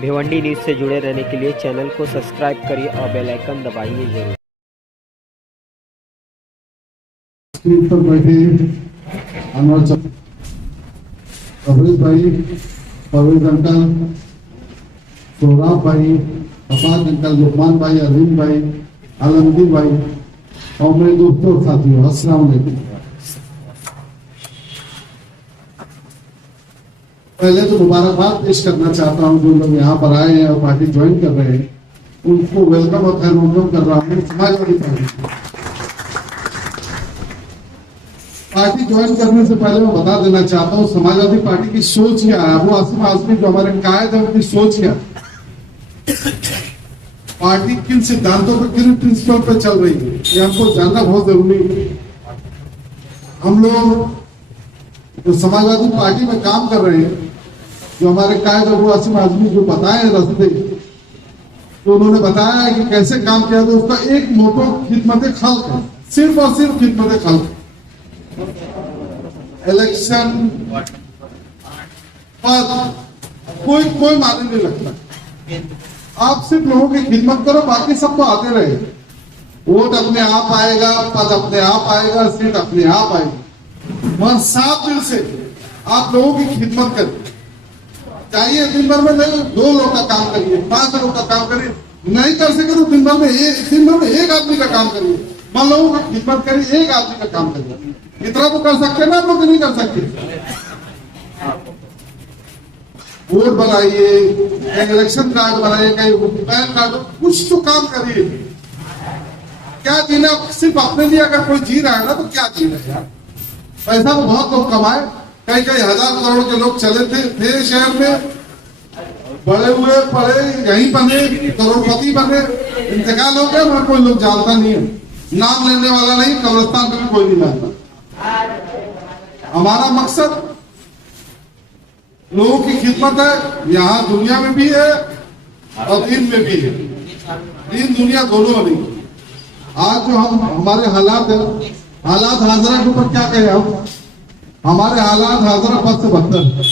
Bhiwandi news से जुड़े रहने के लिए चैनल को सब्सक्राइब करिए और बेल आइकन दबाइए जरूर। स्क्रीन पर बैठे अनवर अफरीद भाई, परवेज अंकल, सोहराब भाई, अफाज अंकल, लुकमान भाई, अरविंद भाई, आलमगीर भाई और मेरे दोस्तों और साथियों, अस्सलाम वालेकुम। पहले तो मुबारकबाद पेश करना चाहता हूँ जो लोग यहाँ पर आए हैं और पार्टी ज्वाइन कर रहे हैं, उनको वेलकम और खैर मकदम कर रहा हूँ। समाजवादी पार्टी ज्वाइन करने से पहले मैं बता देना चाहता हूँ समाजवादी पार्टी की सोच क्या है। अबू आसिम आजमी जो हमारे कायद है उनकी सोच क्या है, पार्टी किन सिद्धांतों पर, किन प्रिंसिपल पर चल रही है, ये हमको जानना बहुत जरूरी है। हम लोग जो समाजवादी पार्टी में काम कर रहे हैं, जो हमारे कायद अबू आसिम आजमी जो बताए हैं रास्ते, तो उन्होंने बताया है कि कैसे काम किया, तो उसका एक मोटो खिदमत खल्क है, सिर्फ और सिर्फ खिदमत खल्क। इलेक्शन पद कोई माने नहीं लगता। आप सिर्फ लोगों की खिदमत करो, बाकी सब तो आते रहे। वोट अपने आप आएगा, पद अपने आप आएगा, सीट अपने आप आएगी। वहां साफ दिल से आप लोगों की खिदमत करिए। चाहिए दिन भर में नहीं 2 लोग का काम करिए, 5 लोग का काम करिए, नहीं कर सके तो दिन भर में एक आदमी का काम करिए। मान लोगों की खिदमत करिए, एक आदमी का काम करिए। इतना तो कर सकते हैं ना, आप लोग नहीं कर सकते। वोट बनाइए, इलेक्शन कार्ड बनाइए, कहीं पैन कार्ड, कुछ तो काम करिए। क्या जीना, सिर्फ अपने लिए अगर कोई जी रहा है ना, तो क्या जीना यार। पैसा तो बहुत लोग कमाए, कई 1000 करोड़ के लोग चले थे शहर में, बड़े हुए पड़े, यहीं बने, करोड़पति बने, इंतकाल हो गया, मगर कोई लोग जानता नहीं है। नाम लेने वाला नहीं, कब्रिस्तान में भी कोई नहीं जानता। हमारा मकसद लोगों की खिदमत है, यहाँ दुनिया में भी है और दीन में भी है। दीन दुनिया दोनों नहीं। आज जो हमारे हालात है, हालात हाजरा के ऊपर क्या कहें हम, हमारे हालात हाजरा पद से बदतर है।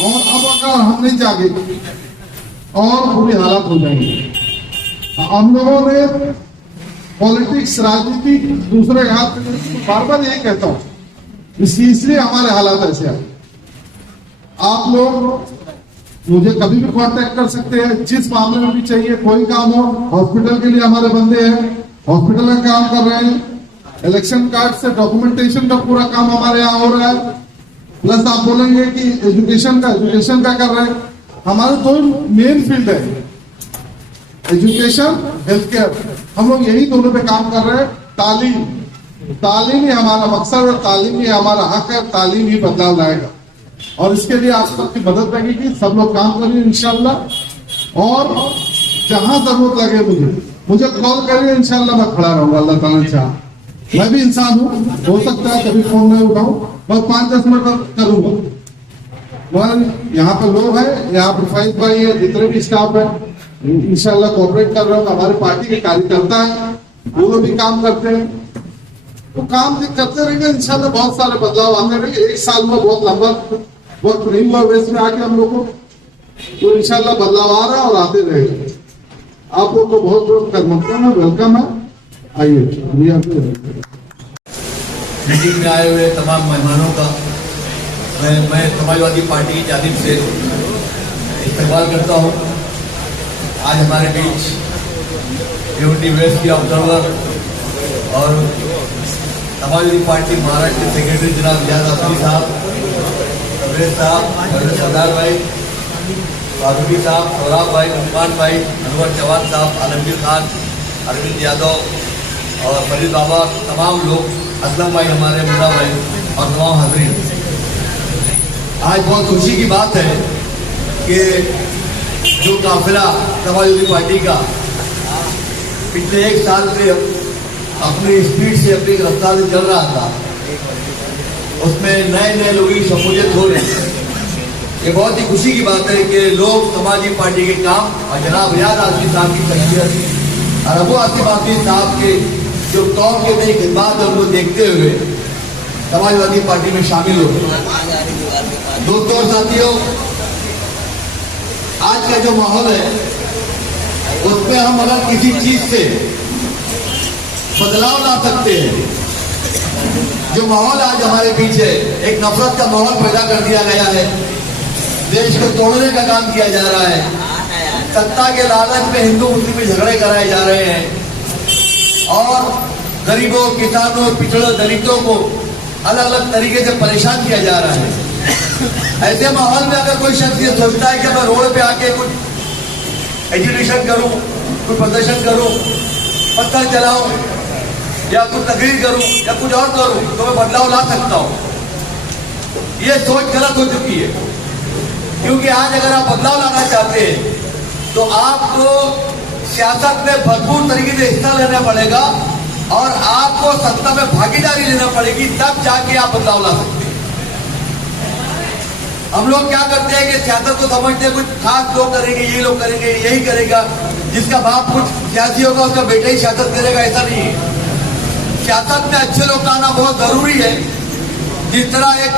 और अब अगर हम नहीं जागे और बुरी हालात हो जाएंगे। हम लोगों ने पॉलिटिक्स, राजनीति दूसरे हाथ, बार बार यही कहता हूं, इसलिए हमारे हालात ऐसे आए। आप लोग मुझे कभी भी कांटेक्ट कर सकते हैं, जिस मामले में भी चाहिए, कोई काम हो। हॉस्पिटल के लिए हमारे बंदे हैं, हॉस्पिटल में काम कर रहे हैं। इलेक्शन कार्ड से डॉक्यूमेंटेशन का पूरा काम हमारे यहाँ हो रहा है। प्लस आप बोलेंगे कि एजुकेशन का कर रहे हैं। हमारे 2 मेन फील्ड है, एजुकेशन, हेल्थ केयर। हम लोग यही दोनों पे काम कर रहे हैं। तालीम ही हमारा मकसद है, तालीम ही हमारा हक है, तालीम ही बदलाव लाएगा। और इसके लिए आप सबकी मदद लगेगी, सब लोग काम करिए इंशाल्लाह। और जहां जरूरत लगे मुझे कॉल करिए, इंशाल्लाह मैं खड़ा रहूंगा, अल्लाह ताला चाह। मैं भी इंसान हूँ, हो सकता है कभी फोन नहीं उठाऊं, बस 5-10 मिनट करूंगा। मगर यहाँ पे लोग हैं, यहाँ पर फैज भाई है, जितने भी स्टाफ है, इंशाल्लाह कोऑपरेट कर रहे हो। हमारे पार्टी के कार्यकर्ता है, वो लोग भी काम करते हैं, तो काम करते रहेंगे। इंशाल्लाह बहुत सारे बदलाव आते रहेंगे। 1 साल में बहुत लंबा वक्त नहीं हुआ वैसे में आके हम लोग को, तो इंशाल्लाह बदलाव आ रहा है और आते रहेंगे। आप लोग को बहुत बहुत करना वेलकम है। आइए मीटिंग में आए हुए तमाम मेहमानों का मैं समाजवादी पार्टी की जानिब से इस्तेमाल करता हूँ। आज हमारे बीच भिवंडी वेस्ट के ऑब्जर्वर और समाजवादी पार्टी महाराष्ट्र के सेक्रेटरी जनाब रियाज आफरी साहब, अवरेज साहब, सरदार भाई, फारूकी साहब, सोहराब भाई, लुकमान भाई, अनवर जवान साहब, आलमगीर खान, अरविंद यादव और फरीद बाबा, तमाम लोग, असलम भाई हमारे, मुन्ना भाई और तमाम हाज़रीन। आज बहुत खुशी की बात है कि जो काफिला समाजवादी पार्टी का पिछले 1 साल से अपनी स्पीड से, अपनी रफ्तार से चल रहा था, उसमें नए लोगों की शमूलियत हो रही है। ये बहुत ही खुशी की बात है कि लोग समाजवादी पार्टी के काम और जनाब रियाज आसिफ साहब की शख्सियत और अबू आसिफ आसिफ साहब के जो कौम के नई खिदमत है उनको देखते हुए समाजवादी पार्टी में शामिल हो। दोस्तों और साथियों, आज का जो माहौल है उसमें हम अगर किसी चीज से बदलाव ला सकते हैं, जो माहौल आज हमारे बीच है, एक नफरत का माहौल पैदा कर दिया गया है, देश को तोड़ने का काम किया जा रहा है, सत्ता के लालच में हिंदू मुस्लिम में झगड़े कराए जा रहे हैं और गरीबों, किसानों, पिछड़े दलितों को अलग अलग तरीके से परेशान किया जा रहा है। ऐसे माहौल में अगर कोई शख्स ये सोचता है कि मैं रोड पे आके कुछ एजुटेशन करूं, कुछ प्रदर्शन करूं, पत्थर चलाऊं या कुछ तकरीर करूं या कुछ और करूं तो मैं बदलाव ला सकता हूं, ये सोच गलत हो चुकी है। क्योंकि आज अगर आप बदलाव लाना चाहते हैं तो आपको सियासत में भरपूर तरीके से हिस्सा लेना पड़ेगा और आपको सत्ता में भागीदारी लेना पड़ेगी, तब जाके आप बदलाव ला सकते हैं। हम लोग क्या करते हैं कि सियासत को समझते हैं कुछ खास लोग करेंगे, ये लोग करेंगे, यही करेगा, जिसका बाप कुछ सियासी होगा उसका बेटा ही सियासत करेगा, ऐसा नहीं है। सियासत में अच्छे लोग आना बहुत जरूरी है। जिस तरह एक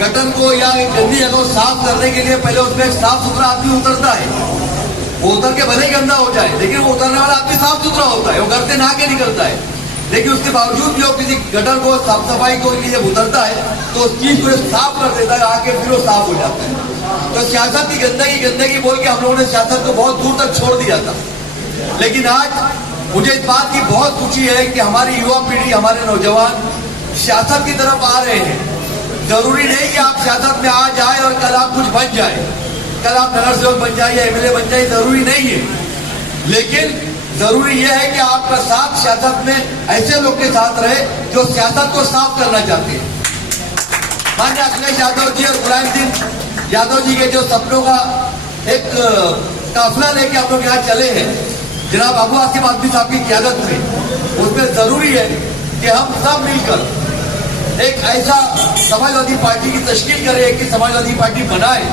गटर को या एक गंदी जगह को साफ करने के लिए पहले उसमें एक साफ सुथरा आदमी उतरता है, वो उतर के भले गंदा हो जाए, लेकिन वो उतरने वाला आदमी साफ सुथरा होता है, वो घर से नहा के निकलता है। लेकिन उसके बावजूद भी वो किसी गटर को साफ सफाई को लिए जब उतरता है तो उस चीज को साफ कर देता है, आके फिर वो साफ हो जाता है। तो सियासत की गंदगी बोल के हम लोगों ने सियासत को बहुत दूर तक छोड़ दिया था। लेकिन आज मुझे इस बात की बहुत खुशी है कि हमारी युवा पीढ़ी, हमारे नौजवान सियासत की तरफ आ रहे हैं। जरूरी नहीं कि आप सियासत में आ जाए और कल आप कुछ बन जाए, कल आप नगर सेवक बन जाए या एमएलए बन जाए, जरूरी नहीं है। लेकिन जरूरी यह है कि आपका साथ सियासत में ऐसे लोग के साथ रहे जो सियासत को साफ करना चाहते हैं। माननीय अखिलेश यादव जी और मुलायम सिंह यादव जी के जो सपनों का एक काफिला लेके हम लोग यहाँ चले हैं, जनाब अबू आसिम आदमी साहब की क़यादत में, उसमें जरूरी है कि हम सब मिलकर एक ऐसा समाजवादी पार्टी की तश्कील करें, एक समाजवादी पार्टी बनाए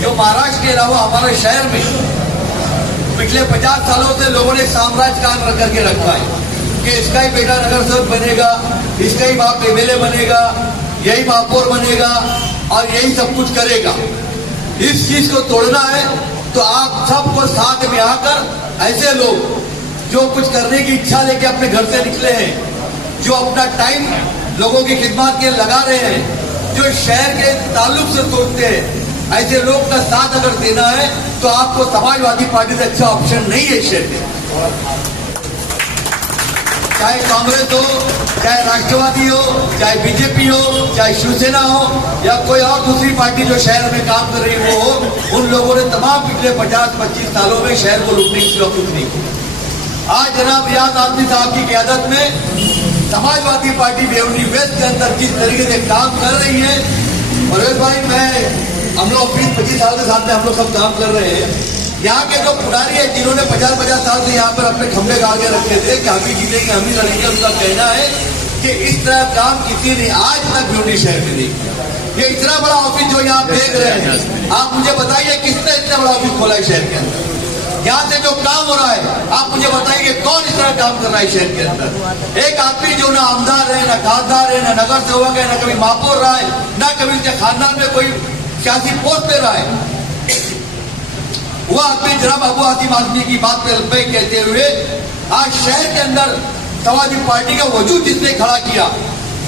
जो महाराष्ट्र के अलावा हमारे शहर में पिछले 50 सालों से लोगों ने साम्राज्य काम करके रखा है कि इसका ही बेटा नगर सेवक बनेगा, इसका ही बाप एमएलए बनेगा, यही महापौर बनेगा और यही सब कुछ करेगा। इस चीज को तोड़ना है तो आप सबको साथ में आकर ऐसे लोग जो कुछ करने की इच्छा लेके अपने घर से निकले हैं, जो अपना टाइम लोगों की खिदमत के लगा रहे हैं, जो शहर के ताल्लुक से सोचते हैं, ऐसे लोग का साथ अगर देना है तो आपको समाजवादी पार्टी से अच्छा ऑप्शन नहीं है शहर में। चाहे कांग्रेस हो, चाहे राष्ट्रवादी हो, चाहे बीजेपी हो, चाहे शिवसेना हो या कोई और दूसरी पार्टी जो शहर में काम कर रही है वो हो, उन लोगों ने तमाम पिछले 50-25 सालों में शहर को लूटने की कोशिश नहीं की। आज जनाब रियाज आदमी साहब की क़यादत में समाजवादी पार्टी बेवनी वेस्ट के अंदर जिस तरीके से काम कर रही है, परवेज भाई हम लोग 20-25 साल के साथ में हम लोग सब काम कर रहे हैं। यहाँ के जो पुरानी है जिन्होंने 50-50 साल से यहाँ पर अपने खंभे गाड़ के रखे थे कि हम ही जीतेंगे, हम ही लड़ेंगे, उनका कहना है कि इस तरह काम किसी ने आज तक भिवंडी शहर में नहीं किया। ये इतना बड़ा ऑफिस जो यहाँ देख रहे हैं, आप मुझे बताइए किसने इतना बड़ा ऑफिस खोला है शहर के अंदर? यहाँ से जो काम हो रहा है आप मुझे बताइए कौन इस तरह काम कर रहा है शहर के अंदर? एक आदमी जो ना आमदार है, ना खासदार है, ना नगर सेवक है, ना कभी महापौर रहा है, ना कभी उसके खानदान में कोई सियासी पोस्ट पे रहा है, वो आदमी जनाब अबू आसिम आदमी की बात पे कहते हुए आज शहर के अंदर समाजवादी पार्टी का वजूद जिसने खड़ा किया,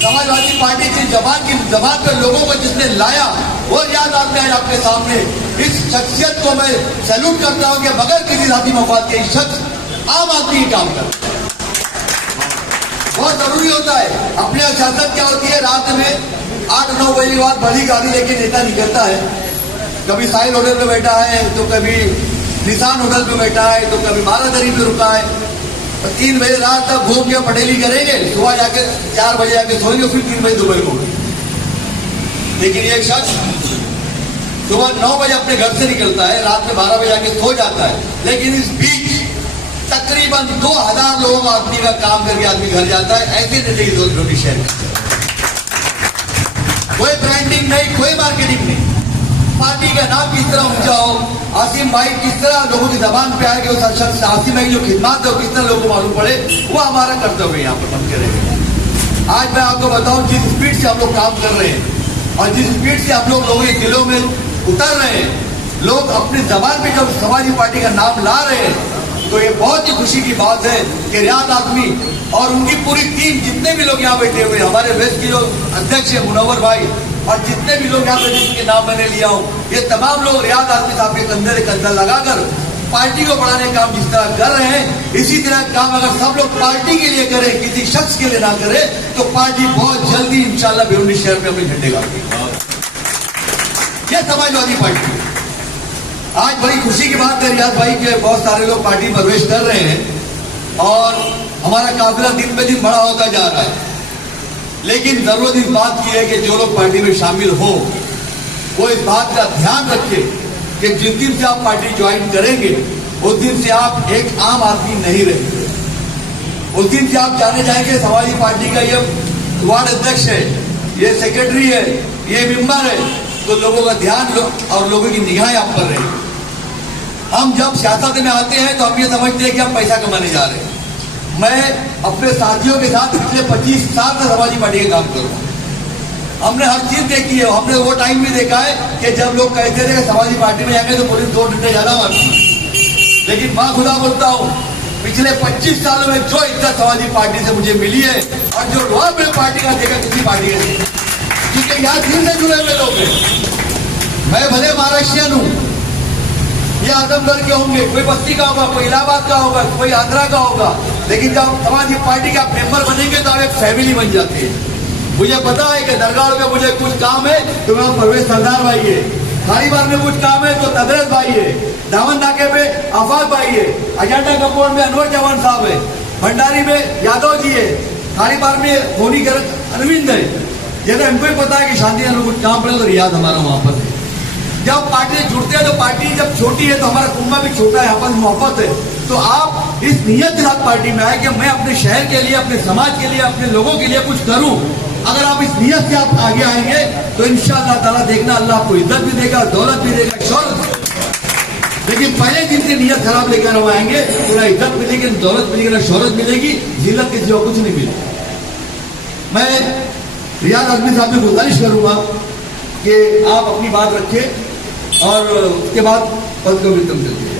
समाजवादी पार्टी की जबान पर लोगों को जिसने लाया, वो याद आते हैं आपके सामने। इस शख्सियत को मैं सैल्यूट करता हूं कि बगैर किसी जाति मफाद के शख्स आम आदमी ही काम करता है। बहुत जरूरी होता है। अपने सियासत क्या होती है, रात में 8-9 बजे के बाद बड़ी गाड़ी लेके नेता निकलता है, कभी साहिल होटल पे बैठा है, तो कभी निशान होटल पे बैठा है, तो कभी मारादरी पे रुका है, 3 बजे रात तक घूम के पटेली करेंगे, सुबह जाके 4 बजे जाके सोएंगे, फिर 3 बजे दुबई को। लेकिन ये शख्स सुबह 9 बजे अपने घर से निकलता है, रात में 12 बजे जाके सो जाता है, लेकिन इस बीच तकरीबन 2000 लोगों का आदमी का काम करके आदमी घर जाता है। ऐसे नेता की भिवंडी शहर में कोई ब्रांडिंग नहीं, कोई मार्केटिंग नहीं, पार्टी का नाम किस तरह ऊंचा हो, आसिम भाई किस तरह लोगों की जबान पे आए कि उस शख्स आसिम भाई जो खिदमत है किस तरह लोगों को मालूम पड़े, वो हमारा कर्तव्य यहाँ पर हम करेंगे। आज मैं आपको बताऊं जिस स्पीड से हम लोग काम कर रहे हैं और जिस स्पीड से हम लोग लोगों के दिलों में उतर रहे हैं, लोग अपनी जबान पे जब समाजवादी पार्टी का नाम ला रहे हैं, तो ये बहुत ही खुशी की बात है कि रियाद आदमी और उनकी पूरी टीम, जितने भी लोग यहाँ बैठे हुए, हमारे वेस्ट के जो अध्यक्ष है मुनव्वर भाई, और जितने भी लोग यहाँ बैठे जिनके नाम मैंने लिया हूँ, ये तमाम लोग रियाद आदमी साहब के कंधे से कंधा लगाकर पार्टी को बढ़ाने का काम जिस तरह कर रहे हैं, इसी तरह काम अगर सब लोग पार्टी के लिए करें, किसी शख्स के लिए ना करें, तो पार्टी बहुत जल्दी इंशाल्लाह भिवंडी शहर में अपने झंडे गाड़ेगी। यह समाजवादी पार्टी है। आज बड़ी खुशी की बात है रियाज भाई के बहुत सारे लोग पार्टी में प्रवेश कर रहे हैं और हमारा काफिला दिन ब दिन बड़ा होता जा रहा है। लेकिन जरूरत इस बात की है कि जो लोग पार्टी में शामिल हो वो इस बात का ध्यान रखे कि जिस दिन से आप पार्टी ज्वाइन करेंगे उस दिन से आप एक आम आदमी नहीं रहेंगे। उस दिन से आप जाने जाएंगे समाजवादी पार्टी का ये वार्ड अध्यक्ष है, ये सेक्रेटरी है, ये मेंबर है, तो लोगों का ध्यान और लोगों की निगाहें आप पर रहेंगी। हम जब सियासत में आते हैं तो हम ये समझते हैं कि हम पैसा कमाने जा रहे हैं। मैं अपने साथियों के साथ पिछले 25 साल से समाजवादी पार्टी का काम कर रहा हूँ। हमने हर चीज देखी है। हमने वो टाइम भी देखा है कि जब लोग कहते थे कि समाजवादी पार्टी में जाएंगे तो पुलिस 2 डंडे ज्यादा मारती। लेकिन मां खुदा बोलता हूँ, पिछले 25 सालों में जो इज्जत समाजवादी पार्टी से मुझे मिली है और जो लोग मेरे पार्टी का देखा किसी पार्टी का नहीं, क्योंकि यहाँ दिल से जुड़े हुए लोग हैं। मैं भले महाराष्ट्रियन हूँ, ये आजमगढ़ के होंगे, कोई बस्ती का होगा, कोई इलाहाबाद का होगा, कोई आंध्रा का होगा, लेकिन जब समाजवादी पार्टी का मेंबर बनेंगे तो आप एक फैमिली बन जाते हैं। मुझे पता है कि दरगाह में मुझे कुछ काम है तो मैं परवेश सरदार भाई है, खारीबार में कुछ काम है तो तदरस भाई है, दामन नाके पे आफाक भाई है, अजाटा कपूर में अनवर जवान साहब है, भंडारी में यादव जी है, खारीबार में धोनी कर अरविंद है। जैसे हमको ही पता है कि शांति में कुछ काम पड़े तो रियाज हमारा वहां पर है। जब पार्टी से जुड़ते हैं तो पार्टी जब छोटी है तो हमारा कुंबा भी छोटा है, आपस में मोहब्बत है। तो आप इस नियत के साथ पार्टी में आए कि मैं अपने शहर के लिए, अपने समाज के लिए, अपने लोगों के लिए कुछ करूं। अगर आप इस नियत से आप आगे आएंगे तो इंशाअल्लाह ताला देखना अल्लाह आपको इज्जत भी देगा, दौलत भी देगा, शौहरत। लेकिन पहले दिन से नियत खराब लेकर हम आएंगे तो ना इज्जत मिलेगी, ना दौलत मिलेगी, ना शौहरत मिलेगी, जिल्लत किसी को कुछ नहीं मिलेगी। मैं रियाज आदमी साहब से गुजारिश करूंगा कि आप अपनी बात रखें और उसके बाद पद को वितरण करिए।